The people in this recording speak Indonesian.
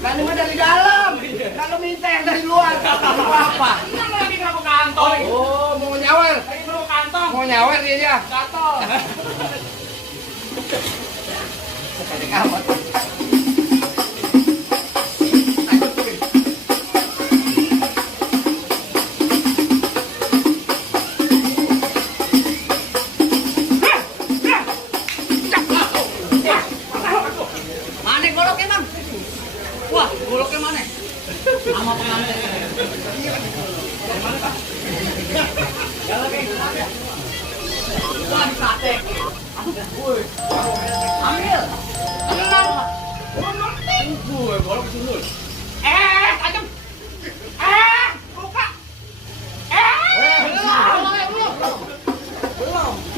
Kan ini dari dalam. Kalau minta yang dari luar, apa? Ini lagi nggak ke kantong. Oh, mau nyawer. Lagi ke kantong. Mau nyawer dia ya. Gatel. Kadang amat. Mana goloknya, Bang? Wah, goloknya mana? Sama pengantin. Wah, sate. Woi. Ambil. Gue golok ke sini. Tajam. Buka.